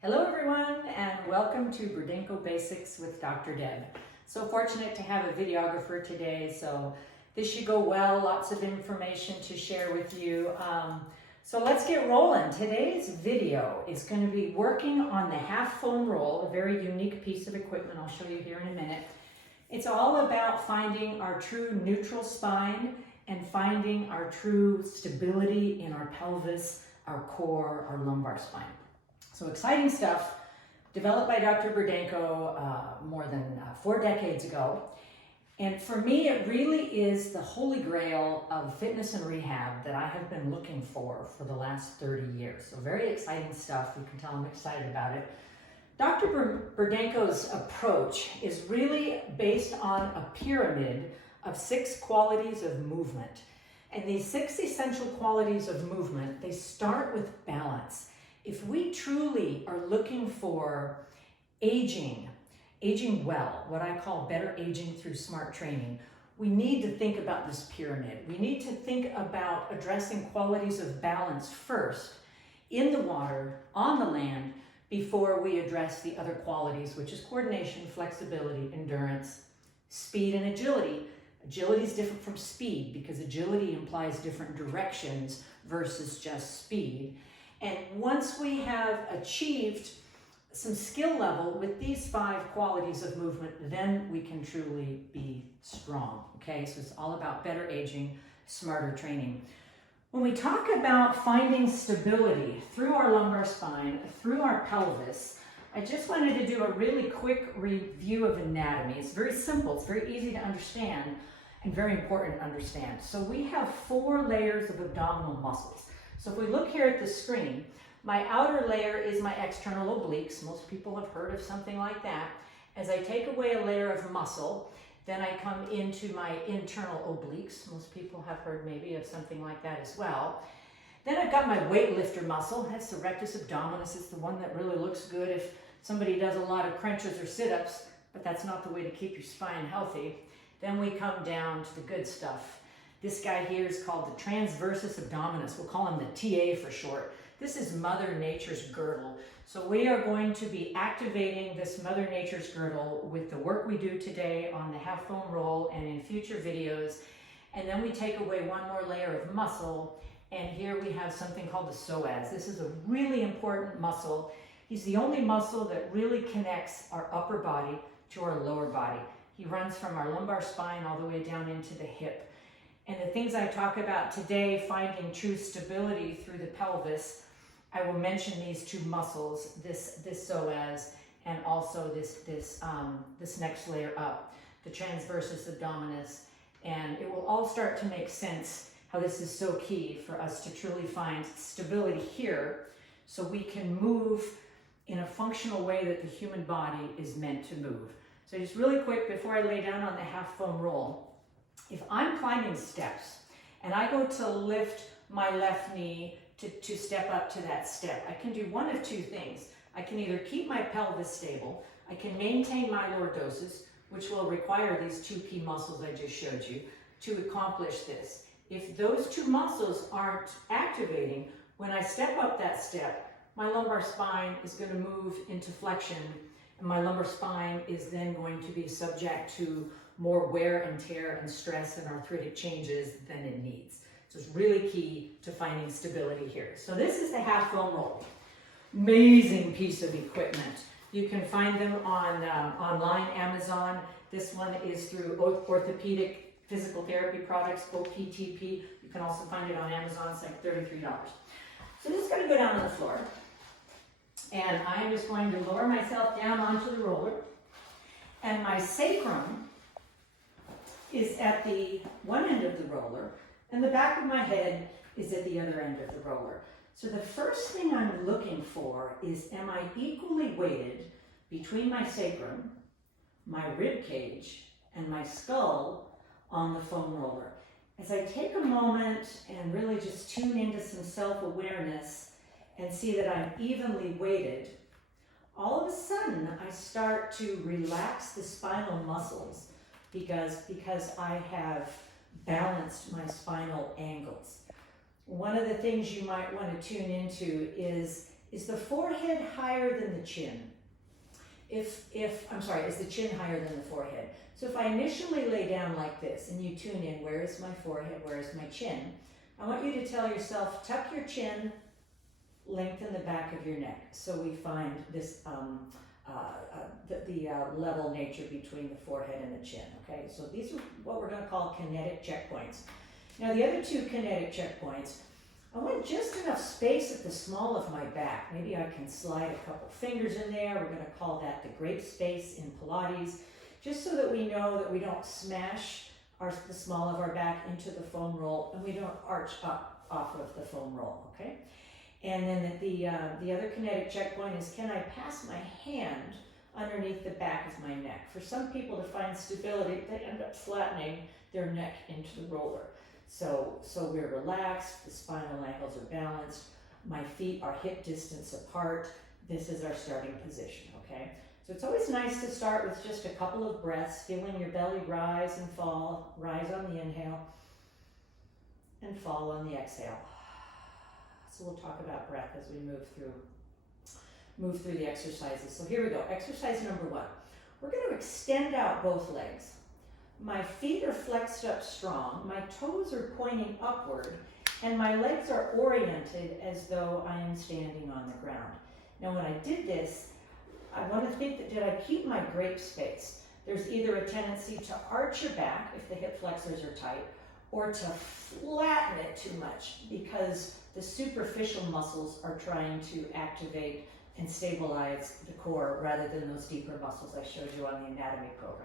Hello everyone, and welcome to Burdenko Basics with Dr. Deb. So fortunate to have a videographer today, so this should go well. Lots of information to share with you. So let's get rolling. Today's video is going to be working on the half foam roll, a very unique piece of equipment I'll show you here in a minute. It's all about finding our true neutral spine and finding our true stability in our pelvis, our core, our lumbar spine. So exciting stuff, developed by Dr. Burdenko more than 4 decades ago. And for me, it really is the holy grail of fitness and rehab that I have been looking for the last 30 years. So very exciting stuff. You can tell I'm excited about it. Dr. Burdenko's approach is really based on a pyramid of 6 qualities of movement. And these 6 essential qualities of movement, they start with balance. If we truly are looking for aging well, what I call better aging through smart training, we need to think about this pyramid. We need to think about addressing qualities of balance first in the water, on the land, before we address the other qualities, which is coordination, flexibility, endurance, speed, and agility. Agility is different from speed because agility implies different directions versus just speed. And once we have achieved some skill level with these 5 qualities of movement, then we can truly be strong, okay? So it's all about better aging, smarter training. When we talk about finding stability through our lumbar spine, through our pelvis, I just wanted to do a really quick review of anatomy. It's very simple, it's very easy to understand and very important to understand. So we have 4 layers of abdominal muscles. So if we look here at the screen, my outer layer is my external obliques. Most people have heard of something like that. As I take away a layer of muscle, then I come into my internal obliques. Most people have heard maybe of something like that as well. Then I've got my weightlifter muscle. That's the rectus abdominis. It's the one that really looks good if somebody does a lot of crunches or sit-ups, but that's not the way to keep your spine healthy. Then we come down to the good stuff. This guy here is called the transversus abdominis. We'll call him the TA for short. This is Mother Nature's girdle. So we are going to be activating this Mother Nature's girdle with the work we do today on the half foam roll and in future videos. And then we take away one more layer of muscle. And here we have something called the psoas. This is a really important muscle. He's the only muscle that really connects our upper body to our lower body. He runs from our lumbar spine all the way down into the hip. And the things I talk about today, finding true stability through the pelvis, I will mention these 2 muscles, this psoas, and also this next layer up, the transversus abdominis. And it will all start to make sense how this is so key for us to truly find stability here so we can move in a functional way that the human body is meant to move. So just really quick, before I lay down on the half foam roll, if I'm climbing steps and I go to lift my left knee to step up to that step, I can do one of 2 things. I can either keep my pelvis stable, I can maintain my lordosis, which will require these 2 key muscles I just showed you to accomplish this. If those 2 muscles aren't activating, when I step up that step, my lumbar spine is going to move into flexion, and my lumbar spine is then going to be subject to more wear and tear and stress and arthritic changes than it needs. So it's really key to finding stability here. So this is the half foam roll. Amazing piece of equipment. You can find them on online, Amazon. This one is through Orthopedic Physical Therapy Products, OPTP. You can also find it on Amazon. It's like $33. So this is going to go down on the floor. And I'm just going to lower myself down onto the roller. And my sacrum is at the one end of the roller, and the back of my head is at the other end of the roller. So the first thing I'm looking for is, am I equally weighted between my sacrum, my rib cage, and my skull on the foam roller? As I take a moment and really just tune into some self-awareness and see that I'm evenly weighted, all of a sudden I start to relax the spinal muscles because I have balanced my spinal angles. One of the things you might want to tune into is Is the forehead higher than the chin? Is the chin higher than the forehead? So if I initially lay down like this and you tune in, where is my forehead, where is my chin? I want you to tell yourself, tuck your chin, lengthen the back of your neck. So we find this, the level nature between the forehead and the chin, okay? So these are what we're gonna call kinetic checkpoints. Now the other two kinetic checkpoints, I want just enough space at the small of my back. Maybe I can slide a couple fingers in there. We're going to call that the grape space in Pilates, just so that we know that we don't smash the small of our back into the foam roll and we don't arch up off of the foam roll, okay? And then the other kinetic checkpoint is, can I pass my hand underneath the back of my neck? For some people to find stability, they end up flattening their neck into the roller. So we're relaxed, the spinal angles are balanced, my feet are hip distance apart. This is our starting position, okay? So it's always nice to start with just a couple of breaths, feeling your belly rise and fall, rise on the inhale, and fall on the exhale. So we'll talk about breath as we move through the exercises. So here we go, exercise number 1. We're gonna extend out both legs. My feet are flexed up strong, my toes are pointing upward, and my legs are oriented as though I am standing on the ground. Now when I did this, I want to think that, did I keep my grape space? There's either a tendency to arch your back if the hip flexors are tight, or to flatten it too much because the superficial muscles are trying to activate and stabilize the core rather than those deeper muscles I showed you on the anatomy program.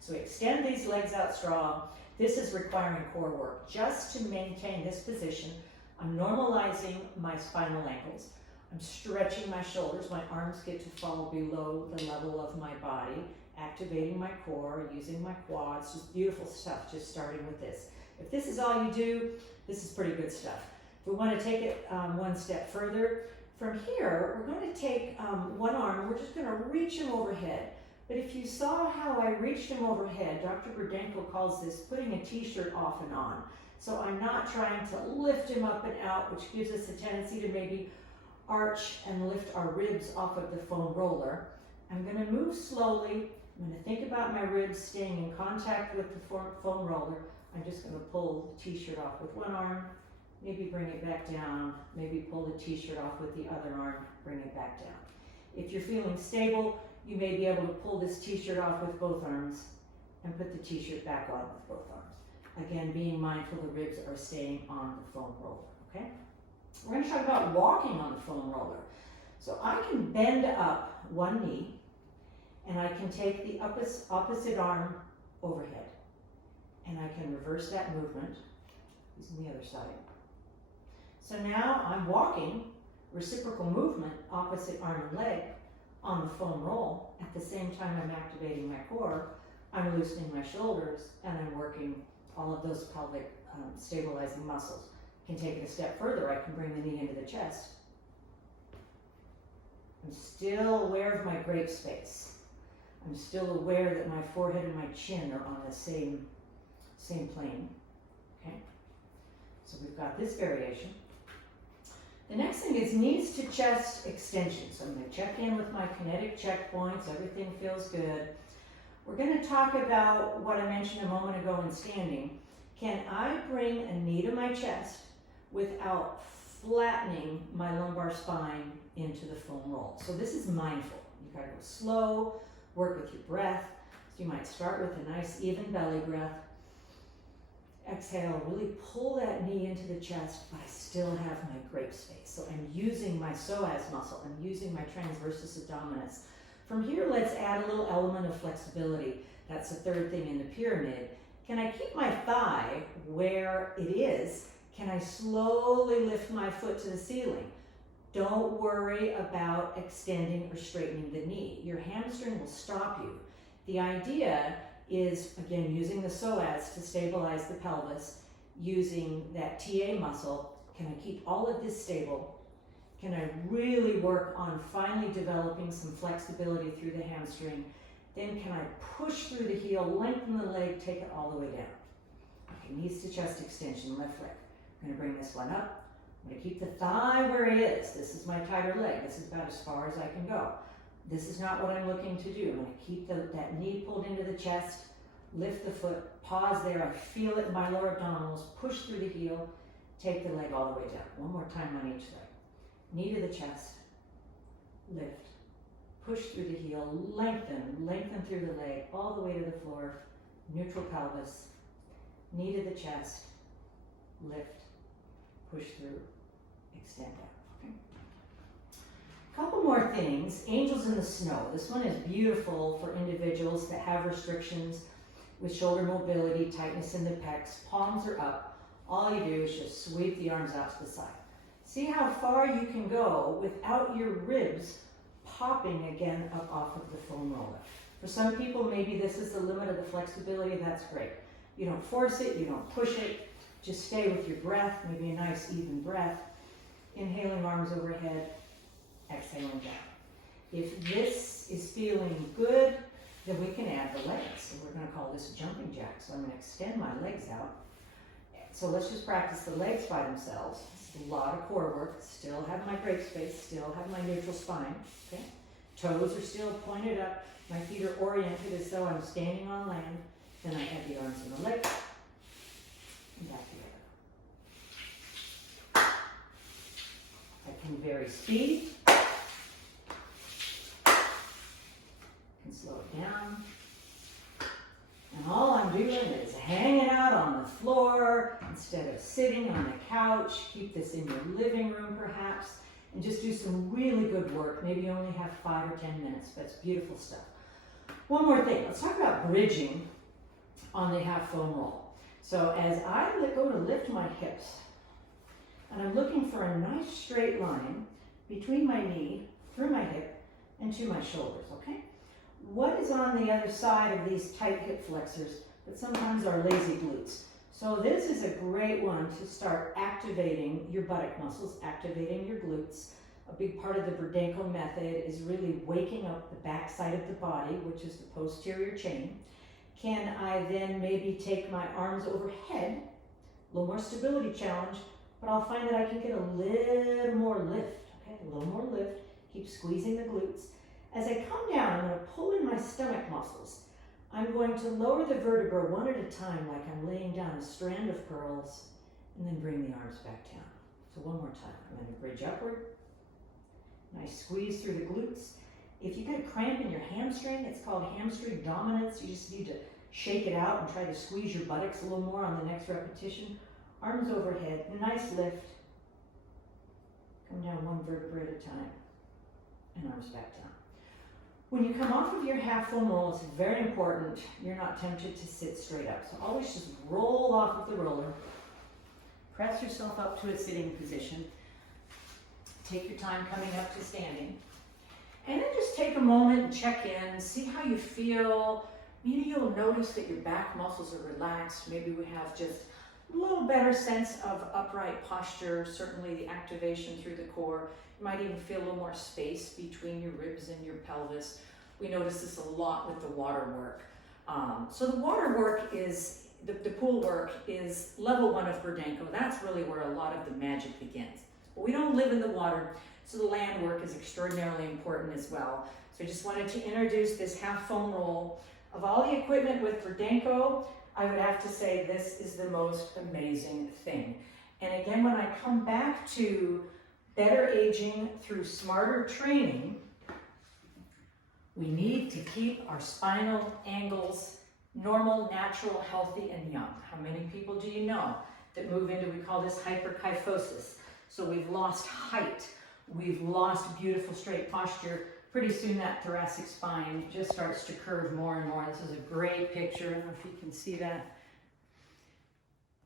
So we extend these legs out strong. This is requiring core work just to maintain this position. I'm normalizing my spinal angles. I'm stretching my shoulders. My arms get to fall below the level of my body, activating my core, using my quads, just beautiful stuff, just starting with this. If this is all you do, this is pretty good stuff. If we want to take it one step further, from here, we're going to take one arm and we're just going to reach him overhead. But if you saw how I reached him overhead, Dr. Burdenko calls this putting a t-shirt off and on. So I'm not trying to lift him up and out, which gives us a tendency to maybe arch and lift our ribs off of the foam roller. I'm going to move slowly. I'm going to think about my ribs staying in contact with the foam roller. I'm just going to pull the t-shirt off with one arm, maybe bring it back down, maybe pull the t-shirt off with the other arm, bring it back down. If you're feeling stable, you may be able to pull this t-shirt off with both arms and put the t-shirt back on with both arms. Again, being mindful the ribs are staying on the foam roller, okay? We're going to talk about walking on the foam roller. So I can bend up one knee and I can take the opposite arm overhead and I can reverse that movement using the other side. So now I'm walking, reciprocal movement, opposite arm and leg, on the foam roll. At the same time I'm activating my core, I'm loosening my shoulders, and I'm working all of those pelvic stabilizing muscles. I can take it a step further. I can bring the knee into the chest. I'm still aware of my grape space. I'm still aware that my forehead and my chin are on the same plane. Okay? So we've got this variation. The next thing is knees to chest extension. So I'm going to check in with my kinetic checkpoints. Everything feels good. We're going to talk about what I mentioned a moment ago in standing. Can I bring a knee to my chest without flattening my lumbar spine into the foam roll? So this is mindful. You've got to go slow, work with your breath. So you might start with a nice even belly breath. Exhale, really pull that knee into the chest, but I still have my grape space. So I'm using my psoas muscle. I'm using my transversus abdominis. From here, let's add a little element of flexibility. That's the third thing in the pyramid. Can I keep my thigh where it is? Can I slowly lift my foot to the ceiling? Don't worry about extending or straightening the knee. Your hamstring will stop you. The idea is, again, using the psoas to stabilize the pelvis, using that TA muscle. Can I keep all of this stable? Can I really work on finally developing some flexibility through the hamstring? Then can I push through the heel, lengthen the leg, take it all the way down? Okay, knees to chest extension, left leg. I'm going to bring this one up, I'm going to keep the thigh where it is. This is my tighter leg. This is about as far as I can go. This is not what I'm looking to do. I'm going to keep that knee pulled into the chest, lift the foot, pause there. I feel it in my lower abdominals, push through the heel, take the leg all the way down. One more time on each leg. Knee to the chest, lift, push through the heel, lengthen through the leg, all the way to the floor, neutral pelvis, knee to the chest, lift, push through, extend out. Okay. Couple more things. Angels in the snow. This one is beautiful for individuals that have restrictions with shoulder mobility, tightness in the pecs. Palms are up. All you do is just sweep the arms out to the side. See how far you can go without your ribs popping again up off of the foam roller. For some people, maybe this is the limit of the flexibility. That's great. You don't force it. You don't push it. Just stay with your breath. Maybe a nice even breath. Inhaling, arms overhead. Exhaling down. If this is feeling good, then we can add the legs. So we're going to call this jumping jack. So I'm going to extend my legs out. So let's just practice the legs by themselves. It's a lot of core work. Still have my break space. Still have my neutral spine. Okay. Toes are still pointed up. My feet are oriented as though I'm standing on land. Then I add the arms and the legs. And back together. I can vary speed. Slow it down. And all I'm doing is hanging out on the floor instead of sitting on the couch. Keep this in your living room perhaps, and just do some really good work. Maybe you only have 5 or 10 minutes. That's beautiful stuff. One more thing. Let's talk about bridging on the half foam roll. So as I go to lift my hips, and I'm looking for a nice straight line between my knee, through my hip, and to my shoulders, okay? What is on the other side of these tight hip flexors that sometimes are lazy glutes? So this is a great one to start activating your buttock muscles, activating your glutes. A big part of the Burdenko method is really waking up the back side of the body, which is the posterior chain. Can I then maybe take my arms overhead, a little more stability challenge, but I'll find that I can get a little more lift, okay? A little more lift, keep squeezing the glutes. As I come down, I'm going to pull in my stomach muscles. I'm going to lower the vertebra one at a time, like I'm laying down a strand of pearls, and then bring the arms back down. So one more time. I'm going to bridge upward. Nice squeeze through the glutes. If you get a cramp in your hamstring, it's called hamstring dominance. You just need to shake it out and try to squeeze your buttocks a little more on the next repetition. Arms overhead, nice lift. Come down one vertebra at a time, and arms back down. When you come off of your half foam roll, it's very important you're not tempted to sit straight up. So always just roll off of the roller. Press yourself up to a sitting position. Take your time coming up to standing. And then just take a moment and check in, see how you feel. Maybe you'll notice that your back muscles are relaxed. Maybe we have just a little better sense of upright posture, certainly the activation through the core. You might even feel a little more space between your ribs and your pelvis. We notice this a lot with the water work. So the water work is, the pool work is level 1 of Burdenko. That's really where a lot of the magic begins. But we don't live in the water, so the land work is extraordinarily important as well. So I just wanted to introduce this half foam roll. Of all the equipment with Burdenko, I would have to say this is the most amazing thing. And again, when I come back to better aging through smarter training, we need to keep our spinal angles normal, natural, healthy, and young. How many people do you know that move into, we call this hyperkyphosis? So we've lost height, we've lost beautiful straight posture. Pretty soon that thoracic spine just starts to curve more and more. This is a great picture. I don't know if you can see that.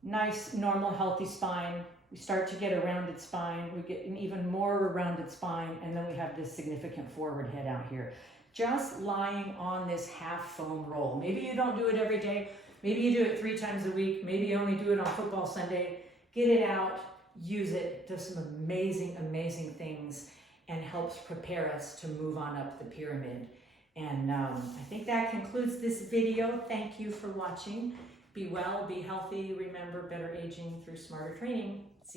Nice, normal, healthy spine. We start to get a rounded spine. We get an even more rounded spine, and then we have this significant forward head out here. Just lying on this half foam roll. Maybe you don't do it every day. Maybe you do it 3 times a week. Maybe you only do it on football Sunday. Get it out, use it, does some amazing, amazing things, and helps prepare us to move on up the pyramid. And I think that concludes this video. Thank you for watching. Be well, be healthy. Remember, better aging through smarter training.